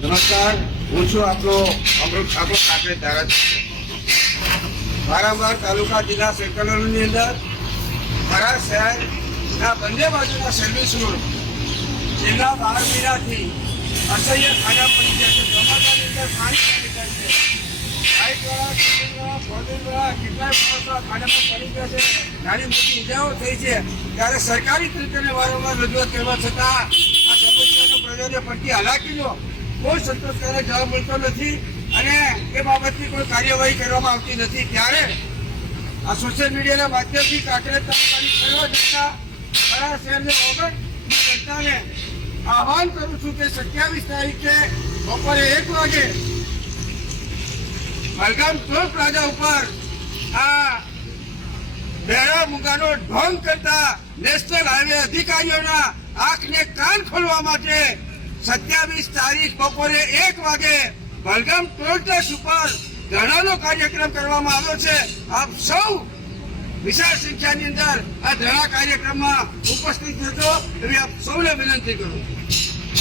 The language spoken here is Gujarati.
નમસ્કાર, હું છું આપણો અમૃત ઠાકોર કાંકરેજ ધારાસભ્ય. વારંવાર તાલુકા જિલ્લા સંકલનની અંદર થરા શહેરના બંને બાજુના સર્વિસ રોડ છેલ્લા 12 મહિનાથી અસહ્ય ખાડા પડી ગયા છે. ચોમાસાની અંદર પાણી પડી જાય છે. બાઇકવાળા, ફોરવ્હીલવાળા કેટલાય માણસો આ ખાડામાં પડી ગયા છે. નાની મોટી ઇજાઓ થઈ છે. ત્યારે સરકારી તંત્રને વારંવાર રજૂઆત કરવા છતાં આ સમસ્યાનો પ્રજાને પડતી હાલાકીનો કોઈ સંતોષકારક જવાબ મળતો નથી અને એ બાબતની કોઈ કાર્યવાહી કરવામાં આવતી નથી. ત્યારે આ સોશિયલ મીડિયાના માધ્યમથી કાંકરેજ તાલુકાની સર્વ જનતા થરા શહેરને ઓગણની જનતાને આહવાન કરું છું કે 27 તારીખે બપોરે 1 વાગે મલગામ ટોલ પ્લાઝા ઉપર આ બેરા મુંગાનો ઢોંગ કરતા નેશનલ હાઈવે અધિકારીઓના આંખને કાન ખોલવા માટે 27 તારીખ બપોરે 1 વાગે મલગામ ટોલ ટેક્સ ઉપર ધરણાનો કાર્યક્રમ કરવામાં આવ્યો છે. આપ સૌ વિશાળ સંખ્યાની અંદર આ ધરણા કાર્યક્રમમાં ઉપસ્થિત થજો એવી આપ સૌને વિનંતી કરું છું.